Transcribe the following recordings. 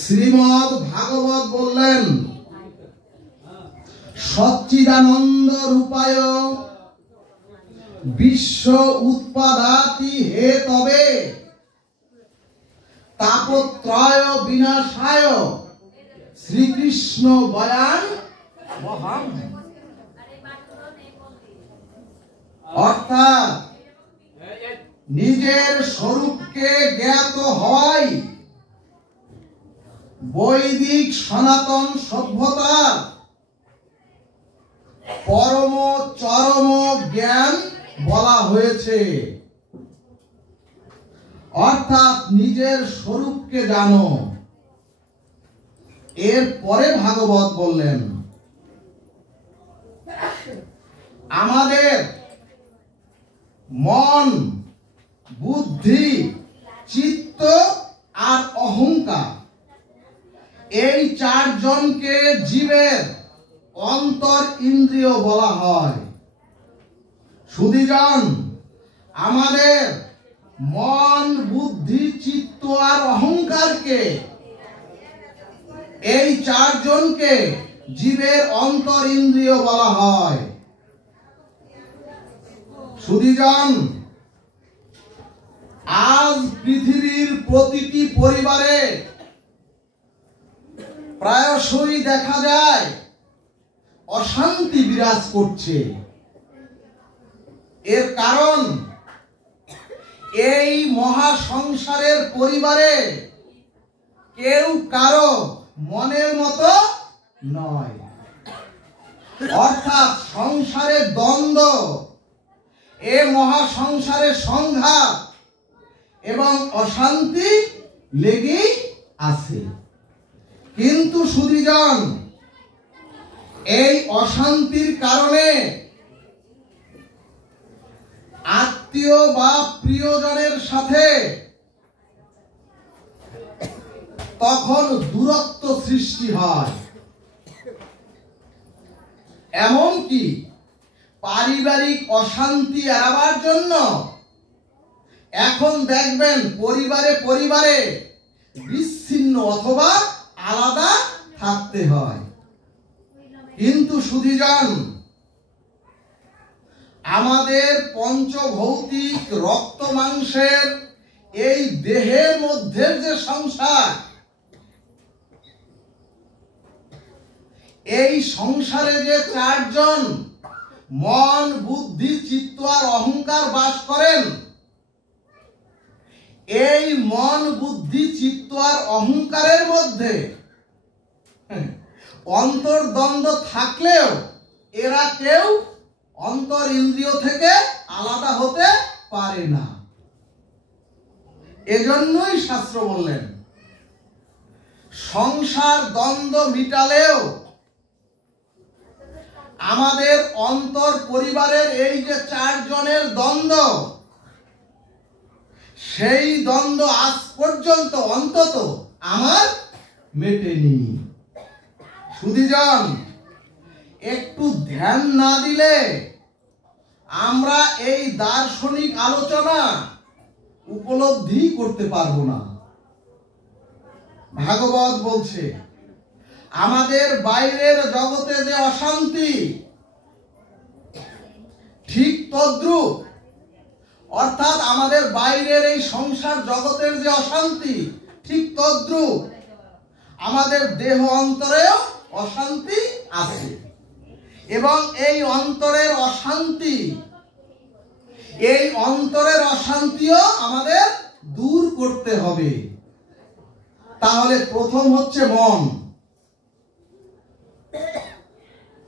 শ্রীমদ্ ভাগবত বললেন, সচ্চিদানন্দ রূপায় বিশ্ব উৎপাদাতি হে তবে তাপত্রয় বিনাশায় শ্রীকৃষ্ণ বয়ান মহাম। অর্থাৎ নিজের স্বরূপকে জ্ঞাত হওয়াই বৈদিক সনাতন সভ্যতার পরম চরম জ্ঞান বলা হয়েছে। অর্থাৎ নিজের স্বরূপকে জানো। এরপরে ভাগবত বললেন, আমাদের মন, বুদ্ধি, চিত্ত আর অহংকার, এই চারজনকে জীবের অন্তর ইন্দ্রিয় বলা হয়। সুধীজন, আমাদের মন, বুদ্ধি, চিত্ত আর অহংকারকে, এই চারজনকে জীবের অন্তর ইন্দ্রিয় বলা হয়। সুধীজন, আজ পৃথিবীর প্রতিটি পরিবারে প্রায়শই দেখা যায় অশান্তি বিরাজ করছে। এর কারণ এই মহা সংসারের পরিবারে কেউ কারো মনের মতো নয়। অর্থাৎ সংসারের দ্বন্দ্ব, এ মহা সংসারের সংঘাত এবং অশান্তি লেগেই আছে। কিন্তু সুধীজন, এই অশান্তির কারণে আত্মীয় বা প্রিয়জনের সাথে তখন দূরত্ব সৃষ্টি হয়। এমনকি পারিবারিক অশান্তি এড়াবার জন্য এখন দেখবেন পরিবারে পরিবারে বিচ্ছিন্ন অথবা আলাদা থাকতে হয়। কিন্তু সুধীজন, আমাদের পঞ্চভৌতিক রক্ত মাংসের এই দেহের মধ্যে যে সংসার, এই সংসারে যে চারজন মন, বুদ্ধি, চিত্ত আর অহংকার বাস করেন, এই মন, বুদ্ধি, চিত্ত আর অহংকারের মধ্যে অন্তর্দ্বন্দ্ব থাকলেও এরা কেউ অন্তর ইন্দ্রিয় থেকে আলাদা হতে পারে না। এজন্যই শাস্ত্র বললেন, সংসার দ্বন্দ্ব মিটালেও আমাদের অন্তর পরিবারের এই যে চারজনের দ্বন্দ্ব, সেই দ্বন্দ্ব আজ পর্যন্ত অন্তত আমার মেটেনি। সুধীজন, একটু ধ্যান না দিলে আমরা এই দার্শনিক আলোচনা উপলব্ধি করতে পারবো না। ভাগবত বলছে, আমাদের বাইরের জগতে যে অশান্তি, ঠিক তদ্রূপ, অর্থাৎ আমাদের বাইরের এই সংসার জগতের যে অশান্তি, ঠিক তদ্রূপ আমাদের দেহ অন্তরেও অশান্তি আছে। এবং এই অন্তরের অশান্তি, এই অন্তরের অশান্তিও আমাদের দূর করতে হবে। তাহলে প্রথম হচ্ছে মন।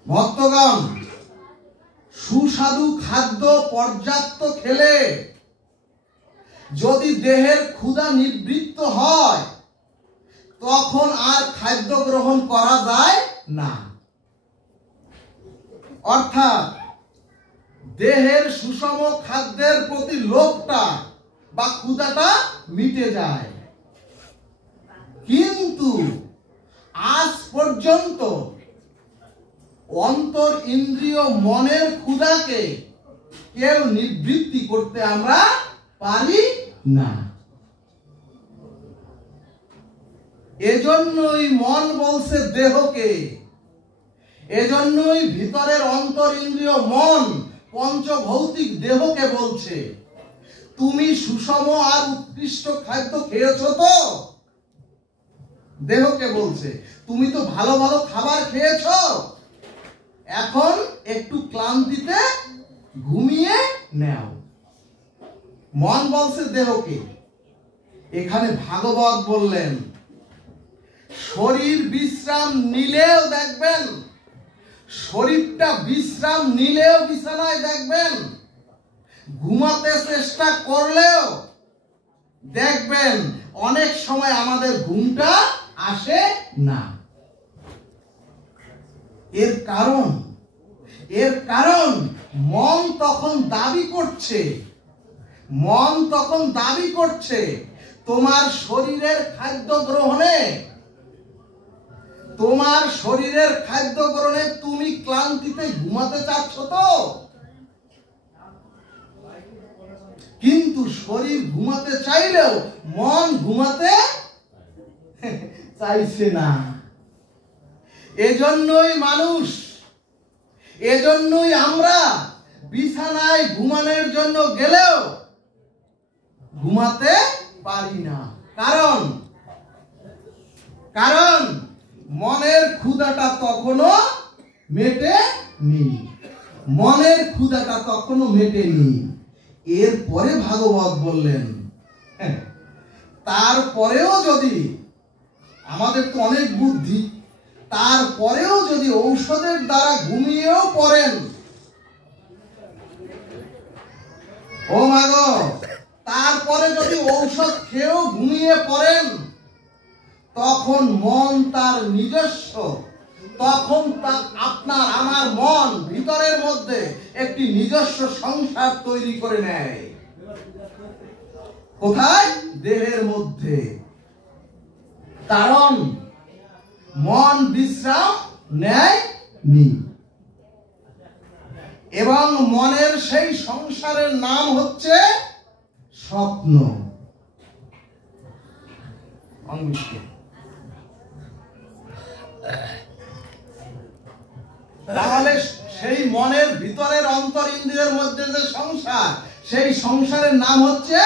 ভক্তগণ, সুস্বাদু খাদ্য পর্যাপ্ত খেলে যদি দেহের ক্ষুধা নিবৃত্ত হয়, তখন আর খাদ্য গ্রহণ করা যায় না। অর্থাৎ দেহের সুষম খাদ্যের প্রতি লোভটা বা ক্ষুধাটা মিটে যায়। কিন্তু আজ পর্যন্ত অন্তর ইন্দ্রিয় মনের ক্ষুধাকে কেউ নিবৃত্তি করতে আমরা পারি না। এজন্যই মন বলছে দেহকে, এজন্যই ভিতরের অন্তর ইন্দ্রিয় মন পঞ্চভৌতিক দেহকে বলছে তুমি সুষম আর উৎকৃষ্ট খাদ্য খেয়েছো তো। দেহকে বলছে তুমি তো ভালো ভালো খাবার খেয়েছো, এখন একটু ক্লান্তিতে ঘুমিয়ে নাও। মন বলছে দেহকে। এখানে ভাগবত বললেন শরীর বিশ্রাম নিলেও দেখবেন, শরীরটা বিশ্রাম নিলেও বিছানায় দেখবেন, ঘুমাতে চেষ্টা করলেও দেখবেন অনেক সময় আমাদের ঘুমটা আসে না। এর কারণ মন তখন দাবি করছে, মন তখন দাবি করছে তোমার শরীরের খাদ্য গ্রহণে, তোমার শরীরের খাদ্য গ্রহণে তুমি ক্লান্তিতে ঘুমাতে চাচ্ছ তো। কিন্তু শরীর ঘুমাতে চাইলেও মন ঘুমাতে চাইছে না। এজন্যই মানুষ, এজন্যই আমরা বিছানায় ঘুমানোর জন্য গেলেও ঘুমাতে পারি না। কারণ মনের ক্ষুধাটা তখনো মেটেনি, মনের ক্ষুধাটা তখনো মেটেনি। এরপরে ভাগবত বললেন তারপরেও যদি আমাদের তো অনেক বুদ্ধি, তারপরেও যদি ঔষধের দ্বারা ঘুমিয়েও পড়েন, ও মাগো, তারপরে যদি ঔষধ খেয়েও ঘুমিয়ে পড়েন, তখন মন তার নিজস্ব, তখন আপনার আমার মন ভিতরের মধ্যে একটি নিজস্ব সংসার তৈরি করে নেয়। কোথায়? দেহের মধ্যে। কারণ মন বিশ্রাম নেয়নি এবং মনের সেই সংসারের নাম হচ্ছে স্বপ্ন। তাহলে সেই মনের ভিতরের অন্তর ইন্দ্রিয়ের মধ্যে যে সংসার, সেই সংসারের নাম হচ্ছে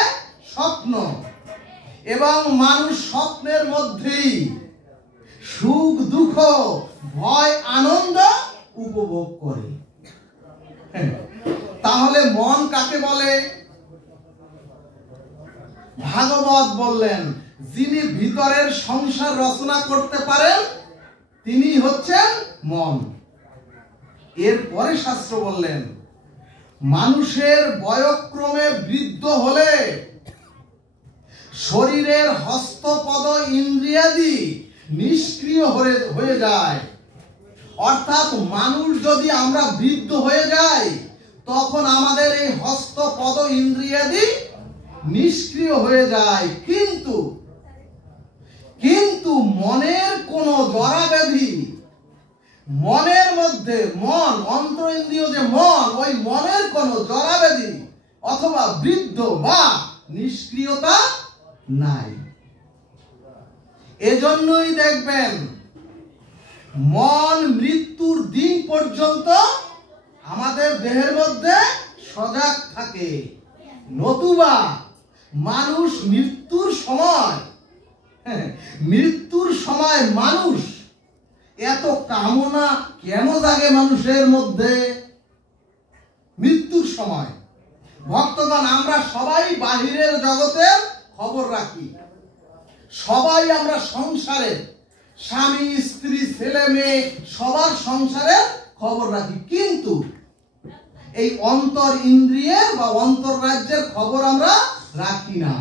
স্বপ্ন। এবং মানুষ স্বপ্নের মধ্যেই সুখ দুঃখ ভয় আনন্দ উপভোগ করে। তাহলে মন কাকে বলে? ভাগবত বললেন যিনি ভিতরের সংসার রচনা করতে পারেন তিনি হচ্ছেন মন। এরপরে শাস্ত্র বললেন মানুষের বয়ক্রমে বৃদ্ধ হলে শরীরের হস্তপদ ইন্দ্রিয়াদি নিষ্ক্রিয় হয়ে যায়। অর্থাৎ মানুষ যদি আমরা বৃদ্ধ হয়ে যাই তখন আমাদের এই হস্তপদ ইন্দ্রিয়াদি নিষ্ক্রিয় হয়ে যায়। কিন্তু মনের কোন জরা ব্যাধি, মনের মধ্যে মন অন্তর ইন্দ্রিয় যে মন, ওই মনের কোন জরা ব্যাধি অথবা বৃদ্ধ বা নিষ্ক্রিয়তা নাই। এজন্যই দেখবেন মন মৃত্যুর দিন পর্যন্ত আমাদের দেহের মধ্যে সজাগ থাকে। নতুবা মানুষ মৃত্যুর সময় মানুষ এত কামনা কেন জাগে মানুষের মধ্যে? মৃত্যুর সময় ভক্তগণ আমরা সবাই বাহিরের জগতের খবর রাখি, সবাই আমরা সংসারের স্বামী স্ত্রী ছেলে মেয়ে সবার সংসারের খবর রাখি, কিন্তু এই অন্তর ইন্দ্রিয়ের বা অন্তর রাজ্যের খবর আমরা রাখি না।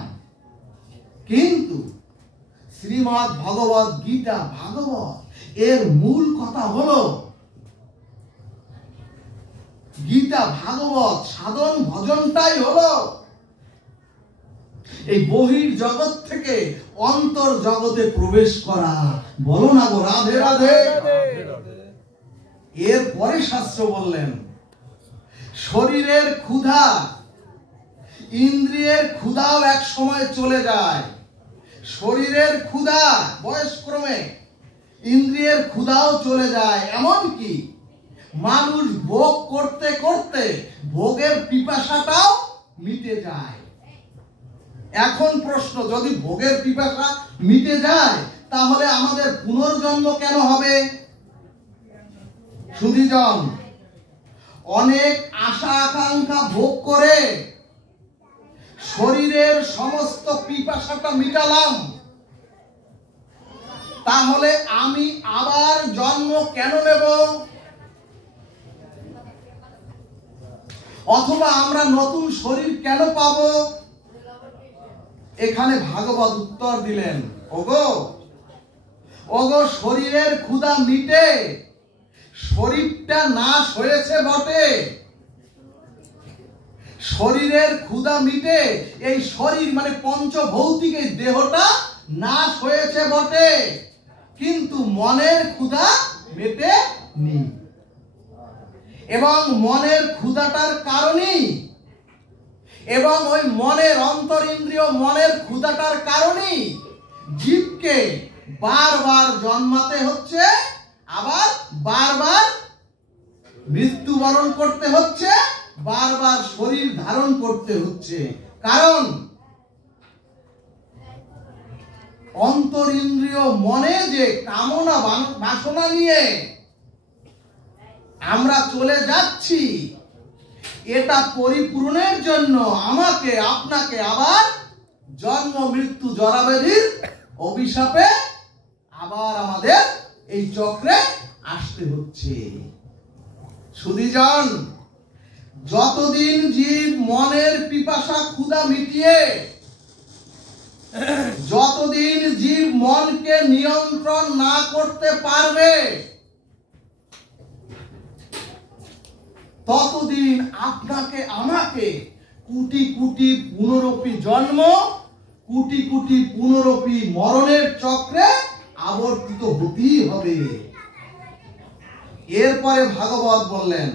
কিন্তু শ্রীমদ্ ভগবত গীতা ভাগবত এর মূল কথা হলো গীতা ভাগবত সাধন ভজনটাই হলো এই বহির জগৎ থেকে অন্তর জগতে প্রবেশ করা। বলো না গো রাধে রাধে। এরপরে শাস্ত্র বললেন শরীরের ক্ষুধা ইন্দ্রিয়ের ক্ষুধাও এক সময় চলে যায়, শরীরের ক্ষুধা বয়সক্রমে ইন্দ্রিয়ের ক্ষুধাও চলে যায়, এমনকি মানুষ ভোগ করতে করতে ভোগের পিপাসাটাও মিটে যায়। এখন প্রশ্ন, যদি ভোগের পিপাসা মিটে যায় তাহলে আমাদের পুনর্জন্ম কেন হবে? সুধীজন, অনেক আশা আকাঙ্ক্ষা ভোগ করে শরীরের সমস্ত পিপাসাটা মিটালাম, তাহলে আমি আবার জন্ম কেন নেব? অথবা আমরা নতুন শরীর কেন পাব? এখানে ভাগবত উত্তর দিলেন, ওগো ওগো শরীরের ক্ষুধা মিটে, শরীরটা নাশ হয়েছে বটে, শরীরের ক্ষুধা মিটে, এই শরীর মানে পঞ্চভৌতিক এই দেহটা নাশ হয়েছে বটে, কিন্তু মনের ক্ষুধা মেটেনি। এবং মনের ক্ষুধাটার কারণেই, এবং ওই মনের অন্তরিন্দ্রিয় মনের ক্ষুধাটার কারণেই জীবকে বারবার জন্মাতে হচ্ছে, আবার বারবার মৃত্যুবরণ করতে হচ্ছে, বারবার শরীর ধারণ করতে হচ্ছে। কারণ অন্তরিন্দ্রিয় মনে যে কামনা বাসনা নিয়ে আমরা চলে যাচ্ছি, এটা পরিপূরণের জন্য আমাকে আপনাকে আবার জন্ম মৃত্যু জরাব্যাধির অভিশাপে আবার আমাদের এই চক্রে আসতে হচ্ছে। সুধীজন, যতদিন জীব মনের পিপাসা ক্ষুধা মিটিয়ে, যতদিন জীব মনকে নিয়ন্ত্রণ না করতে পারবে, ততদিন আপনাকে আমাকে কোটি কোটি পুনরপি জন্ম, কোটি কোটি পুনরপি মরণের চক্রে আবর্তিত হতেই হবে। এরপরে ভাগবত বললেন,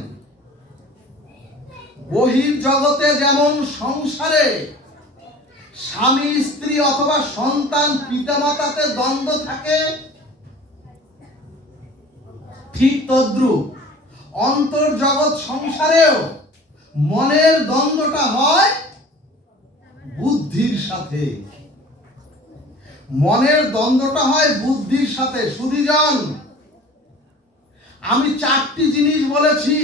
বহির জগতে যেমন সংসারে স্বামী স্ত্রী অথবা সন্তান পিতামাতাতে দ্বন্দ্ব থাকে, ঠিক তদ্রূপ অন্তর্জগৎ সংসারেও মনের দ্বন্দ্বটা হয় বুদ্ধির সাথে। মনের দ্বন্দ্বটা হয় বুদ্ধির সাথে। সুধীজন, আমি 4টি জিনিস বলেছি,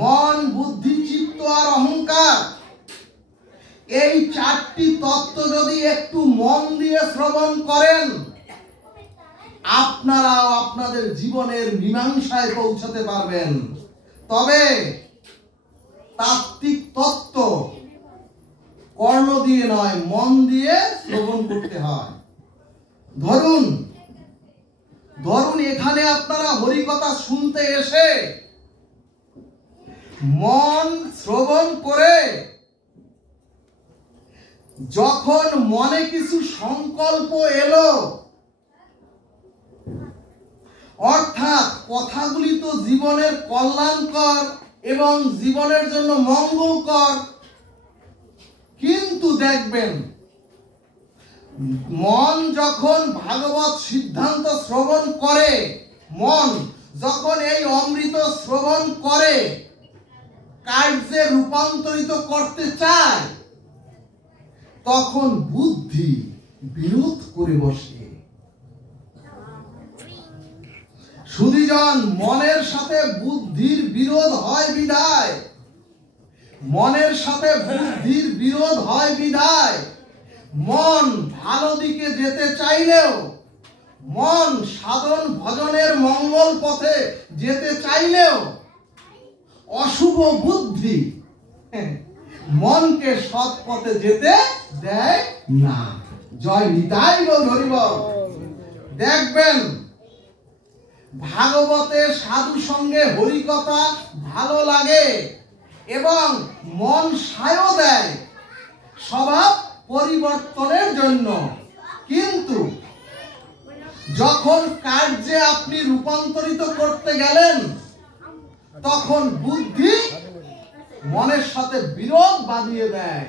মন, বুদ্ধি, চিত্ত আর অহংকার। এই 4টি তত্ত্ব যদি একটু মন দিয়ে শ্রবণ করেন, আপনারাও আপনাদের জীবনের মীমাংসায় পৌঁছাতে পারবেন। তবে তাত্ত্বিক তত্ত্ব কর্ণ দিয়ে নয়, মন দিয়ে শ্রবণ করতে হয়। ধরুন এখানে আপনারা হরিকথা শুনতে এসে মন শ্রবণ করে যখন মনে কিছু সংকল্প এলো, অর্থাৎ কথাগুলি তো জীবনের কল্যাণকর এবং জীবনের জন্য মঙ্গলকর, কিন্তু দেখবেন মন যখন ভাগবত সিদ্ধান্ত শ্রবণ করে, মন যখন এই অমৃত শ্রবণ করে কার্যে রূপান্তরিত করতে চায়, তখন বুদ্ধি বিরোধ করে বসে। সুধীজন, মনের সাথে বুদ্ধির বিরোধ হয় বিধায়, মনের সাথে বুদ্ধির বিরোধ হয় বিধায় মন ভালো দিকে যেতে চাইলেও, মন সাধন ভজনের মঙ্গল পথে যেতে চাইলেও অশুভ বুদ্ধি মনকে সৎ পথে যেতে দেয় না। জয় নিতাই বল হরি বল। দেখবেন ভাগবতে সাধু সঙ্গে হরিকথা ভালো লাগে এবং মন সায় দেয় স্বভাব পরিবর্তনের জন্য, কিন্তু যখন কার্যে আপনি রূপান্তরিত করতে গেলেন তখন বুদ্ধি মনের সাথে বিরোধ বাঁধিয়ে দেয়।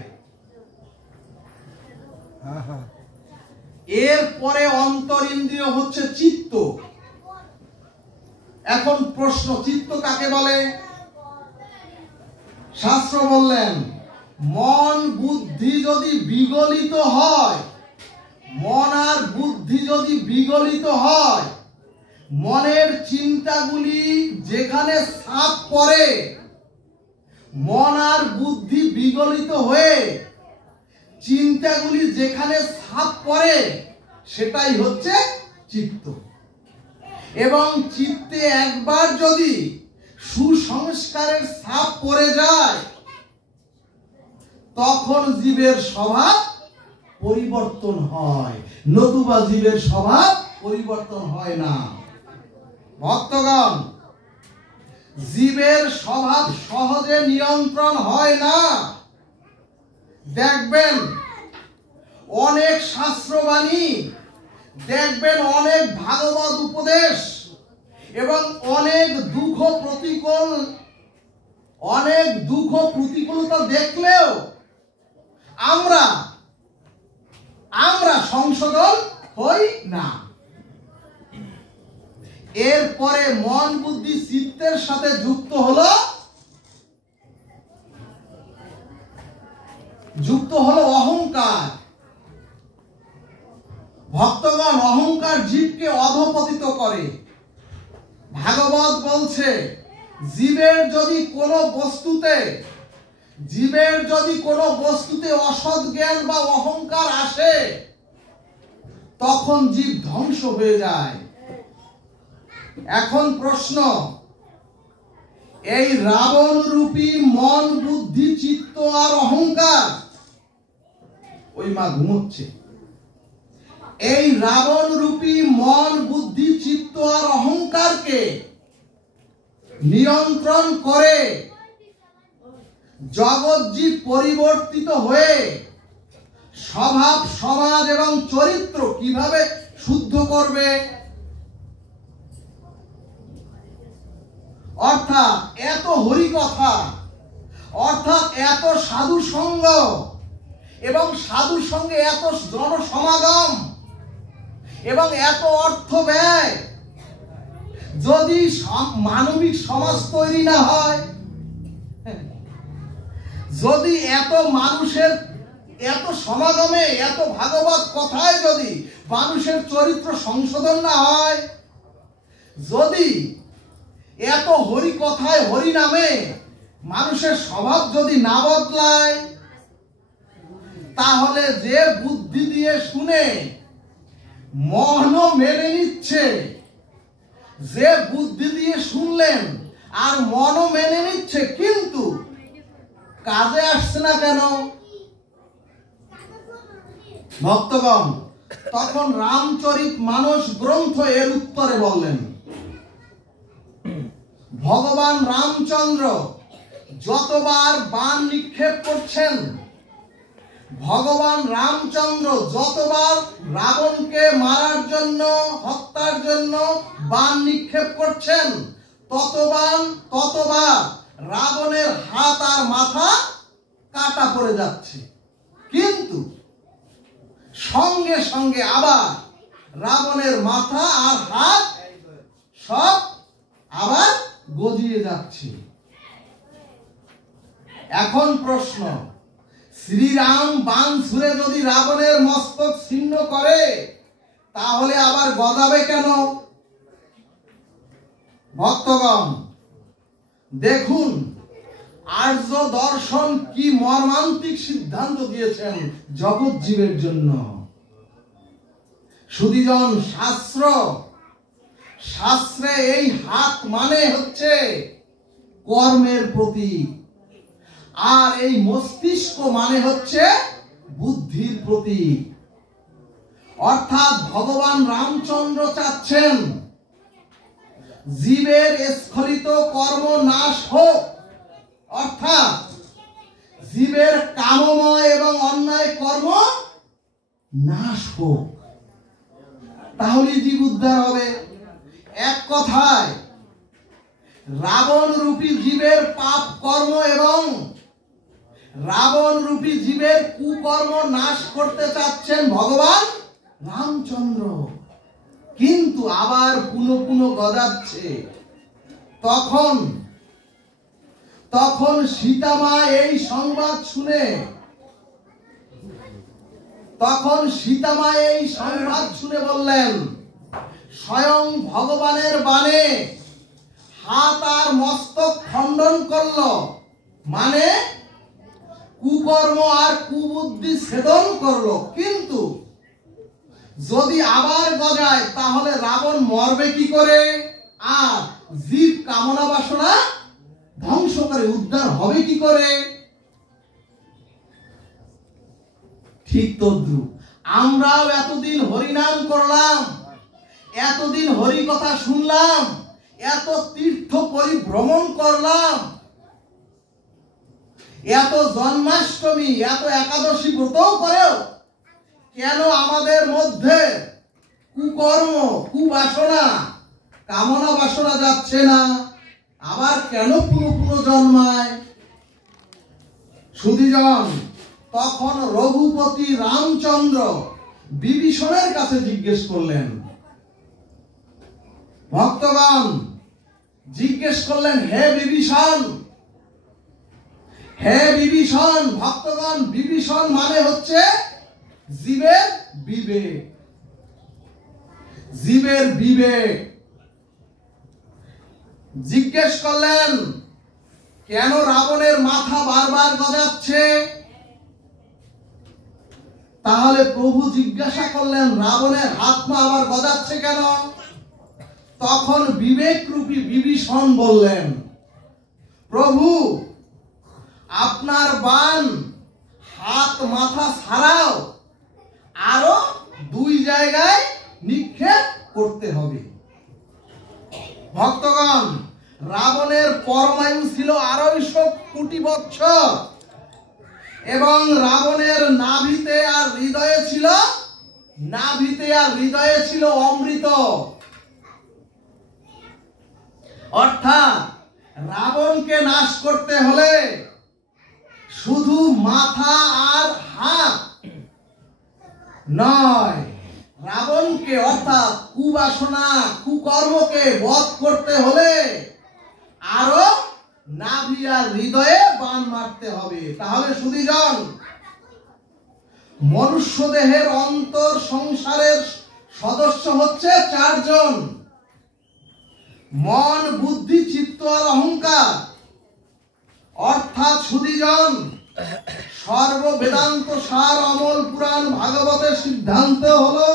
এরপরে অন্তরিন্দ্রিয় হচ্ছে চিত্ত। এখন প্রশ্ন, চিত্ত কাকে বলে? শাস্ত্র বললেন মন বুদ্ধি যদি বিগলিত হয়, মন আর বুদ্ধি যদি বিগলিত হয়, মনের চিন্তাগুলি যেখানে ছাপ পড়ে, মন আর বুদ্ধি বিগলিত হয়ে চিন্তাগুলি যেখানে ছাপ পড়ে সেটাই হচ্ছে চিত্ত। এবং চিত্তে একবার যদি সুসংস্কারের ছাপ পড়ে যায় তখন জীবের স্বভাব পরিবর্তন হয়, নতুবা জীবের স্বভাব পরিবর্তন হয় না। ভক্তগণ, জীবের স্বভাব সহজে নিয়ন্ত্রণ হয় না। দেখবেন অনেক শাস্ত্রবাণী, দেখবেন অনেক ভাগবত উপদেশ এবং অনেক দুঃখ প্রতিকূলতা দেখলেও আমরা সংশোধন হই না। এরপরে মন বুদ্ধি চিত্তের সাথে যুক্ত হলো অহংকার। ভক্তগণ, অহংকার জীবকে অধঃপতিত করে। ভাগবত বলছে জীবের যদি কোনো বস্তুতে অসৎ জ্ঞান বা অহংকার আসে তখন জীব ধ্বংস হয়ে যায়। এখন প্রশ্ন, এই রাবণ রূপী মন বুদ্ধি চিত্ত আর অহংকার, ওই মা ঘুমোচ্ছে, এই রাবণ রূপী মন বুদ্ধি চিত্ত আর অহংকারকে নিয়ন্ত্রণ করে জগৎ জীব পরিবর্তিত হয়ে স্বভাব, সমাজ এবং চরিত্র কিভাবে শুদ্ধ করবে? অর্থাৎ এত হরিকথা, অর্থাৎ এত সাধু সঙ্গ এবং সাধুর সঙ্গে এত জনসমাগম এবং এত অর্থ ব্যয়, যদি মানবিক সমাজ তৈরি না হয়, যদি এত মানুষের এত সমাগমে এত ভাগবত কথায় যদি মানুষের চরিত্র সংশোধন না হয়, যদি এত হরি কথায় হরি নামে মানুষের স্বভাব যদি না বদলায়, তাহলে যে বুদ্ধি দিয়ে শুনে মনও মেনে নিচ্ছে, যে বুদ্ধি দিয়ে শুনলেন আর মনও মেনে নিচ্ছে, কিন্তু কাজে আসছে না কেন? ভক্তগণ, তখন রামচরিতমানস গ্রন্থ এর উত্তরে বললেন, ভগবান রামচন্দ্র যতবার বাণ নিক্ষেপ করছেন, ভগবান রামচন্দ্র যতবার রাবণকে মারার জন্য, হত্যার জন্য বাণ নিক্ষেপ করছেন, ততবার রাবণের হাত আর মাথা কাটা পড়ে যাচ্ছে, কিন্তু সঙ্গে সঙ্গে আবার রাবণের মাথা আর হাত সব আবার গজিয়ে যাচ্ছে। এখন প্রশ্ন, শ্রীরাম বাণ ছুঁড়ে যদি রাবণের মস্তক ছিন্ন করে তাহলে আবার গজাবে কেন? ভক্তগণ, দেখুন আর্য দর্শন কি মর্মান্তিক সিদ্ধান্ত দিয়েছেন জগৎ জীবের জন্য। সুধীজন, শাস্ত্রে এই হাত মানে হচ্ছে কর্মের প্রতীক, আর এই মস্তিষ্ক মানে হচ্ছে বুদ্ধির প্রতীক। অর্থাৎ ভগবান রামচন্দ্র চাচ্ছেন জীবের স্খলিত কর্ম নাশ হোক, অর্থাৎ জীবের কামময় এবং অন্যায় কর্ম নাশ হোক, তাহলে জীব উদ্ধার হবে। এক কথায় রাবণ রূপী জীবের পাপ কর্ম এবং রাবণ রূপী জীবের কুকর্ম নাশ করতে চাচ্ছেন ভগবান রামচন্দ্র, কিন্তু আবার পুনঃ পুনঃ গজাচ্ছে। তখন সীতামা এই সংবাদ শুনে বললেন, স্বয়ং ভগবানের বাণে হাত আর মস্তক খণ্ডন করলো, মানে কুকর্ম আর কুবুদ্ধি ছেদন করলো। কিন্তু যদি আবার গজায় তাহলে রাবণ মরবে কি করে, আর জীব কামনা বাসনা ধ্বংস করে উদ্ধার হবে কি করে? ঠিক তদ্রুপ আমরাও এতদিন হরিনাম করলাম, এতদিন হরি কথা শুনলাম, এত তীর্থ পরিভ্রমণ করলাম, এত জন্মাষ্টমী, এত একাদশী ব্রত করেও কেন আমাদের মধ্যে কুকর্ম, কুবাসনা, কামনা বাসনা যাচ্ছে না? আবার কেন পুনঃ পুনঃ জন্মায়? সুধীজন, তখন রঘুপতি রামচন্দ্র বিভীষণের কাছে জিজ্ঞেস করলেন, ভক্তগণ জিজ্ঞেস করলেন, হে বিভীষণ, হে বিভীষণ। ভক্তগণ, বিভীষণ মানে হচ্ছে জীবের বিবেক, জীবের বিবেক। জিজ্ঞেস করলেন, কেন রাবণের মাথা বারবার গজাচ্ছে? তাহলে প্রভু জিজ্ঞাসা করলেন, রাবণের হাত পা আবার গজাচ্ছে কেন? তখন বিবেক রূপী বিভীষণ বললেন, প্রভু আপনার বাণ হাত মাথা ছাড়াও আরো 2 জায়গায় নিক্ষেপ করতে হবে। ভক্তগণ, রাবণের পরমায়ু ছিল 250 কোটি বৎসর, এবং রাবণের নাভিতে আর হৃদয়ে ছিল অমৃত। অর্থাৎ রাবণকে নাশ করতে হলে শুধু মাথা আর হাত নয়, রাবণকে অর্থাৎ কুবাসনা, কুকর্মকে বধ করতে হলে আরো নাভি আর হৃদয়ে বাণ মারতে হবে। তাহলে সুধীজন, মনুষ্য দেহের অন্তর সংসারের সদস্য হচ্ছে 4 জন: মন, বুদ্ধি, চিত্ত আর অহংকার। অর্থাৎ সুধীজন, সর্ব বেদান্ত সার অমল পুরাণ ভাগবতের সিদ্ধান্ত হলো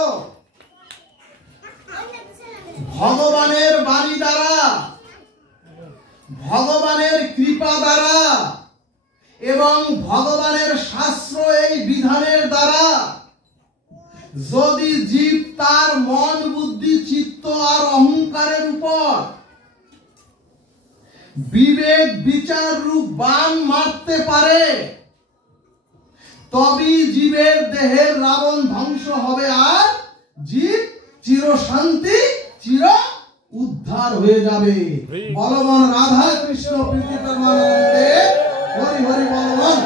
ভগবানের বাণী দ্বারা, ভগবানের কৃপা দ্বারা এবং ভগবানের শাস্ত্র এই বিধানের দ্বারা যদি জীব তার মন, বুদ্ধি, চিত্ত আর অহংকারের উপর বিবেক বিচার রূপ বাণ মারতে পারে, তবেই জীবের দেহের রাবণ ধ্বংস হবে, আর জীব চিরশান্তি, চির উদ্ধার হয়ে যাবে। বলবান রাধা কৃষ্ণ প্রীতি পরমানন্দে হরি হরি বলবান।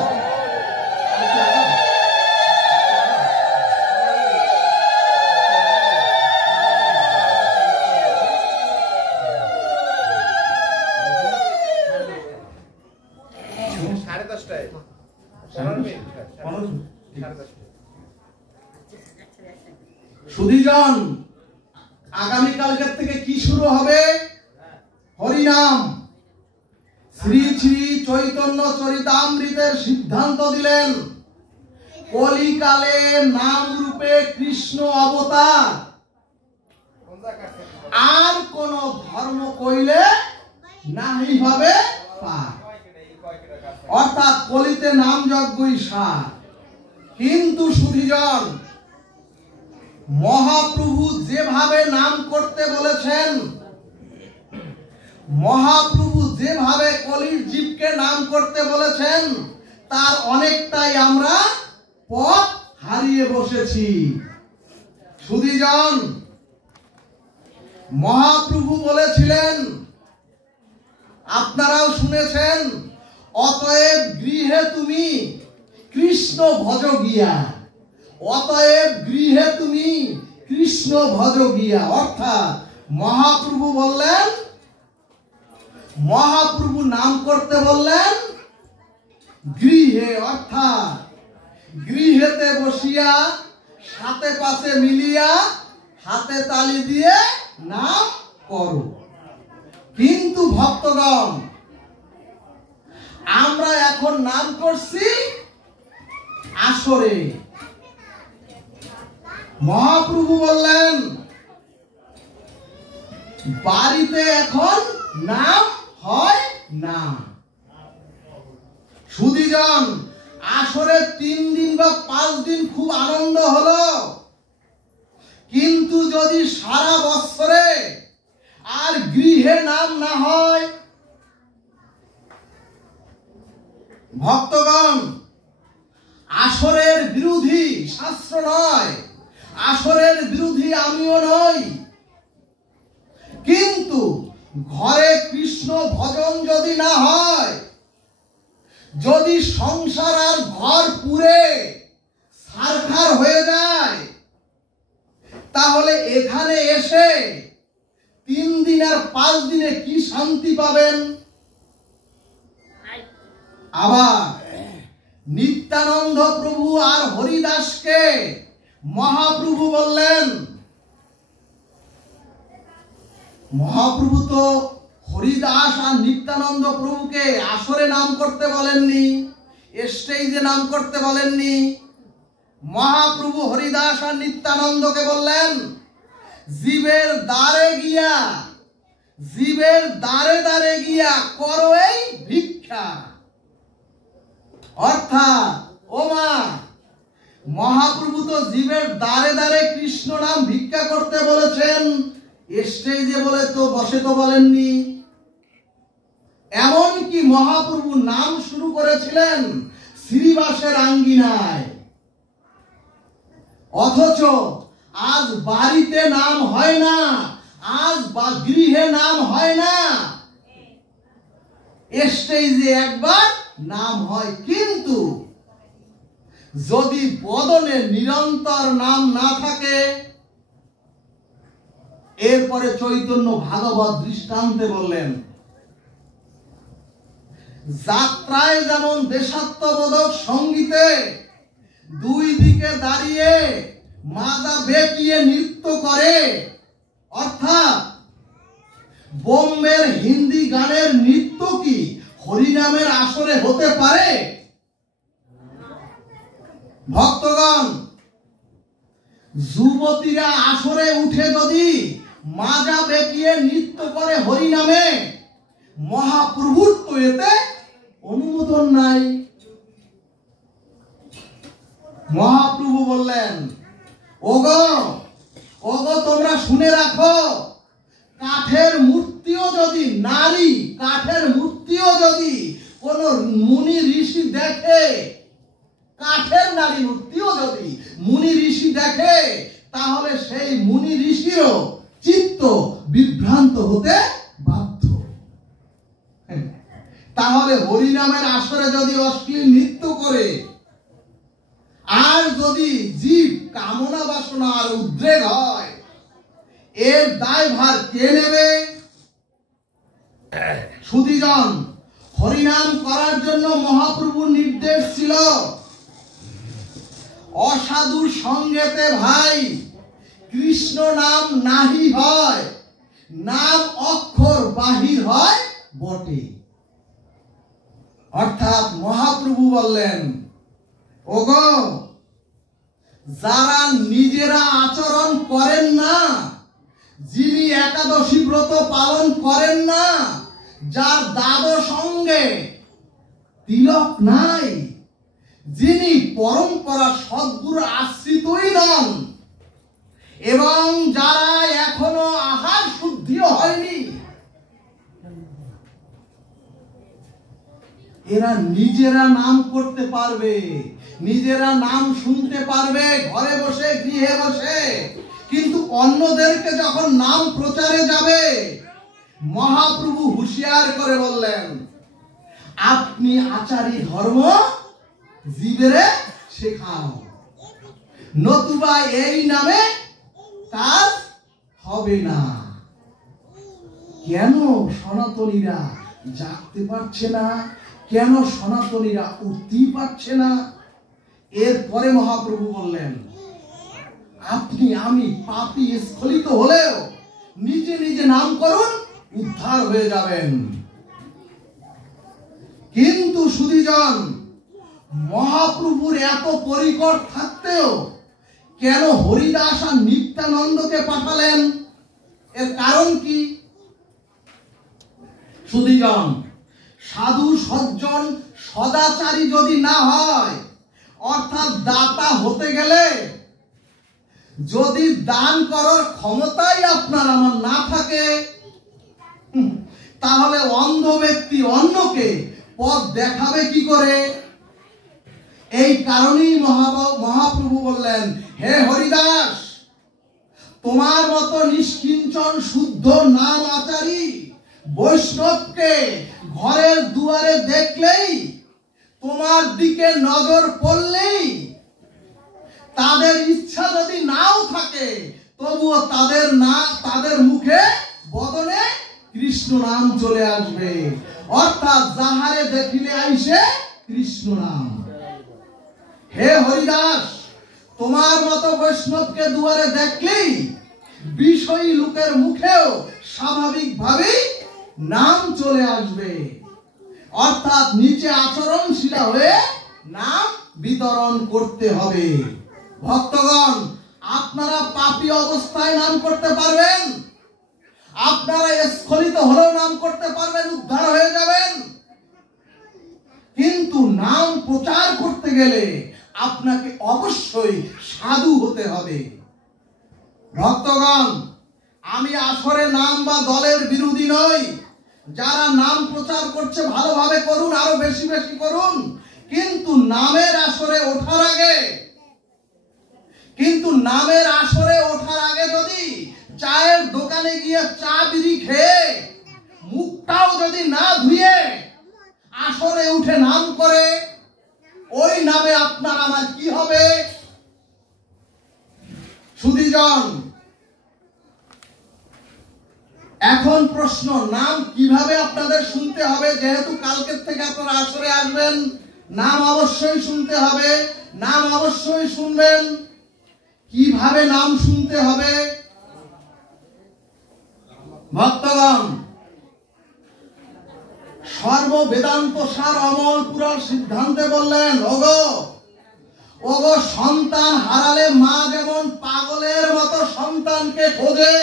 সুধীজন, আগামীকালকের থেকে কি শুরু হবে? হরিনাম। শ্রী শ্রী চৈতন্য চরিতামৃতের সিদ্ধান্ত দিলেন, কলিকালে নাম রূপে কৃষ্ণ অবতার, আর কোন ধর্ম কইলে নাহি হবে পার। অর্থাৎ কলিতে নাম যজ্ঞই সার। কিন্তু সুধীজন, মহাপ্রভু যেভাবে নাম করতে বলেছেন, মহাপ্রভু যেভাবে কলির জীবকে নাম করতে বলেছেন, তার অনেকটাই আমরা পথ হারিয়ে বসেছি। সুধীজন, মহাপ্রভু বলেছিলেন, আপনারাও শুনেছেন, অতএব গৃহে তুমি কৃষ্ণ ভজ গিয়া। অতএব গৃহে তুমি কৃষ্ণ ভজ গিয়া। অর্থাৎ মহাপ্রভু বললেন, মহাপ্রভু নাম করতে বললেন গৃহে, অর্থাৎ গৃহেতে বসিয়া সাথে পাশে মিলিয়া হাতে তালি দিয়ে নাম করো। কিন্তু ভক্তগণ, আমরা এখন নাম করছি আসরে। মহাপ্রভু বললেন বাড়িতে এখন নাম হয় না। সুধীজন, আসরে 3 দিন বা 5 দিন খুব আনন্দ হলো, কিন্তু যদি সারা বছরে আর গৃহে নাম না হয়, ভক্তগণ, আসরের বিরোধী শাস্ত্র নয়, আসরের বিরোধী আমিও নই, কিন্তু ঘরে কৃষ্ণ ভজন যদি না হয়, যদি সংসার আর ঘর পুরে ছারখার হয়ে যায়, তাহলে এখানে এসে 3 দিন আর 5 দিনে কি শান্তি পাবেন? আবার নিত্যানন্দ প্রভু আর হরিদাসকে মহাপ্রভু বললেন, মহাপ্রভু তো হরিদাস আর নিত্যানন্দ প্রভুকে আসরে নাম করতে বলেননি, স্টেজে নাম করতে বলেননি। মহাপ্রভু হরিদাস আর নিত্যানন্দকে বললেন জীবের দ্বারে গিয়া, জীবের দ্বারে দ্বারে গিয়া করো এই ভিক্ষা। অর্থাৎ ও মা, মহাপ্রভু তো জীবের দ্বারে দ্বারে কৃষ্ণ নাম ভিক্ষা করতে বলেছেন, স্টেজে বলে তো বসে তো বলেননি। এমনকি মহাপ্রভু নাম শুরু করেছিলেন শ্রীবাসের আঙ্গিনায়, অথচ আজ বাড়িতে নাম হয় না, আজ বা গৃহে নাম হয় না, স্টেজে একবার নাম হয়। কিন্তু যদি বদনে নিরন্তর নাম না থাকে, এরপরে চৈতন্য ভাগবত দৃষ্টান্তে বললেন, যাত্রায় যেমন দেশাত্মবোধক সঙ্গীতে 2 দিকে দাঁড়িয়ে মাজা বেঁকিয়ে নৃত্য করে, অর্থাৎ বোম্বের হিন্দি গানের নৃত্য কি হরিনামের আসরে হতে পারে? ভক্তগণ, যুবতীরা আসরে উঠে যদি মাজা বেঁকিয়ে নৃত্য করে হরিনামে, মহাপ্রভুর তো এতে অনুমোদন নাই। মহাপ্রভু বললেন, ওগো ওগো তোমরা শুনে রাখো, কাঠের মূর্তিও যদি নারী, কাঠের মূর্তিও যদি কোন মুনি ঋষি দেখে, কাঠের নারী মূর্তিও যদি মুনি ঋষি দেখে, তাহলে সেই মুনি ঋষিরও চিত্ত বিভ্রান্ত হতে বাধ্য। তাহলে হরিনামের আসরে যদি অশ্লীল নৃত্য করে, আর যদি জীব কামনা বাসনা আর উদ্রেক হয়, এর দায়ভার কে নেবে? সুধীজন, হরিনাম করার জন্য মহাপ্রভুর নির্দেশ ছিল, অসাধুর সঙ্গেতে ভাই কৃষ্ণ নাম নাহি হয়, নাম অক্ষর বাহির হয় বটে। অর্থাৎ মহাপ্রভু বললেন, ওগো যারা নিজেরা আচরণ করেন না, যিনি একাদশী ব্রত পালন করেন না, যার দ্বাদশ অঙ্গে তিলক নাই, যিনি পরম্পরা সদ্গুরু আশ্রিতই নন, এবং যারা এখনো আহার শুদ্ধিও হয়নি, এরা নিজেরা নাম করতে পারবে, নিজেরা নাম শুনতে পারবে ঘরে বসে, গৃহে বসে, কিন্তু অন্যদেরকে যখন নাম প্রচারে যাবে, মহাপ্রভু হুঁশিয়ার করে বললেন, আপনি আচারী ধর্ম জীবেরে শেখাও। নতুবা এই নামে কাজ হবে না। কেন সনাতনীরা জাগতে পারছে না? কেন সনাতনীরা উঠতেই পারছে না? এরপরে মহাপ্রভু বললেন, আপনি আমি পাপী স্খলিত হলেও নিজে নিজে নাম করুন, উদ্ধার হয়ে যাবেন। কিন্তু সুধীজন, মহাপ্রভুর এত পরিকর থাকতেও কেন হরিদাস আর নিত্যানন্দকে পাঠালেন? এর কারণ কি? সুধীজন, সাধু সজ্জন সদাচারী যদি না হয়, অর্থাৎ দাতা হতে গেলে যদি দান করার ক্ষমতাই আপনার আমার না থাকে, তাহলে অন্ধ ব্যক্তি অন্যকে পথ দেখাবে কি করে? এই কারণেই মহাপ্রভু বললেন, হে হরিদাস, তোমার মতো নিষ্কিঞ্চন শুদ্ধ নাম আচারী বৈষ্ণবকে ঘরের দুয়ারে দেখলেই, তোমার দিকে নজর পড়লেই, তাদের ইচ্ছা যদি নাও থাকে তবুও তাদের মুখে বদনে কৃষ্ণ নাম চলে আসবে। অর্থাৎ যাহারে দেখিলে আইসে কৃষ্ণ নাম। হে হরিদাস, তোমার মতো বৈষ্ণবকে দুয়ারে দেখলেই বিষয়ী লোকের মুখেও স্বাভাবিকভাবেই নাম চলে আসবে। অর্থাৎ নিচে আচরণশীল হয়ে নাম বিতরণ করতে হবে। ভক্তগণ, আপনারা পাপী অবস্থায় নাম করতে পারবেন, আপনারা স্খলিত হলেও নাম করতে পারবেন, উদ্ধার হয়ে যাবেন। কিন্তু নাম প্রচার করতে গেলে আপনাকে অবশ্যই সাধু হতে হবে। ভক্তগণ, আমি আসরে নাম বা দলের বিরোধী নই। যারা নাম প্রচার করছে ভালোভাবে করুন, আরো বেশি বেশি করুন, কিন্তু নামের আসরে ওঠার আগে যদি চায়ের দোকানে গিয়ে চা বিড়ি খেয়ে মুখটাও যদি না ধুয়ে আসরে উঠে নাম করে, ওই নামে আপনার আমার কি হবে? সুধীজন, এখন প্রশ্ন, নাম কিভাবে আপনাদের শুনতে হবে? যেহেতু কালকের থেকে আপনারা আসরে আসবেন, নাম অবশ্যই শুনতে হবে, নাম অবশ্যই শুনবেন। কিভাবে নাম শুনতে হবে? ভক্তগণ, সর্ববেদান্ত সার অমল পুরাণ সিদ্ধান্তে বললেন, ওগো সন্তান হারালে মা যেমন পাগলের মতো সন্তানকে খোঁজে,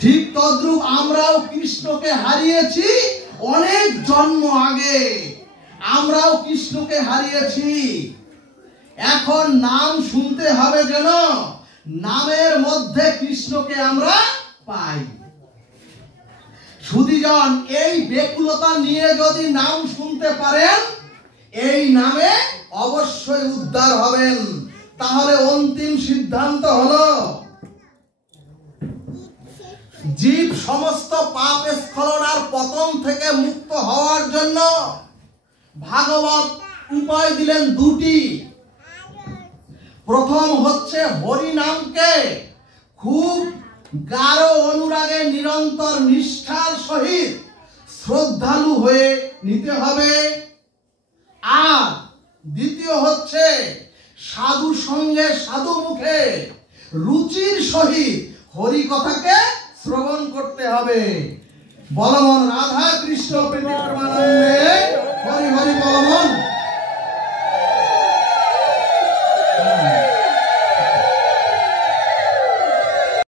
ঠিক তদ্রূপ আমরাও কৃষ্ণকে হারিয়েছি অনেক জন্ম আগে। আমরাও কৃষ্ণকে হারিয়েছি। এখন নাম শুনতে হবে যেন নামের মধ্যে কৃষ্ণকে আমরা পাই। সুধীজন, এই ব্যাকুলতা নিয়ে যদি নাম শুনতে পারেন, এই নামে অবশ্যই উদ্ধার হবেন। তাহলে অন্তিম সিদ্ধান্ত হলো, জীব সমস্ত পাপ স্খলন আর পতন থেকে মুক্ত হওয়ার জন্য ভাগবত উপায় দিলেন দুটি। প্রথম হচ্ছে হরি নামকে খুব গাঢ় অনুরাগে নিরন্তর নিষ্ঠার সহিত শ্রদ্ধালু হয়ে নিতে হবে। আর দ্বিতীয় হচ্ছে সাধু সঙ্গে সাধু মুখে রুচির সহিত হরি কথাকে শ্রবণ করতে হবে। বলমন রাধা কৃষ্ণ প্রেমানন্দে হরি হরি বলমন।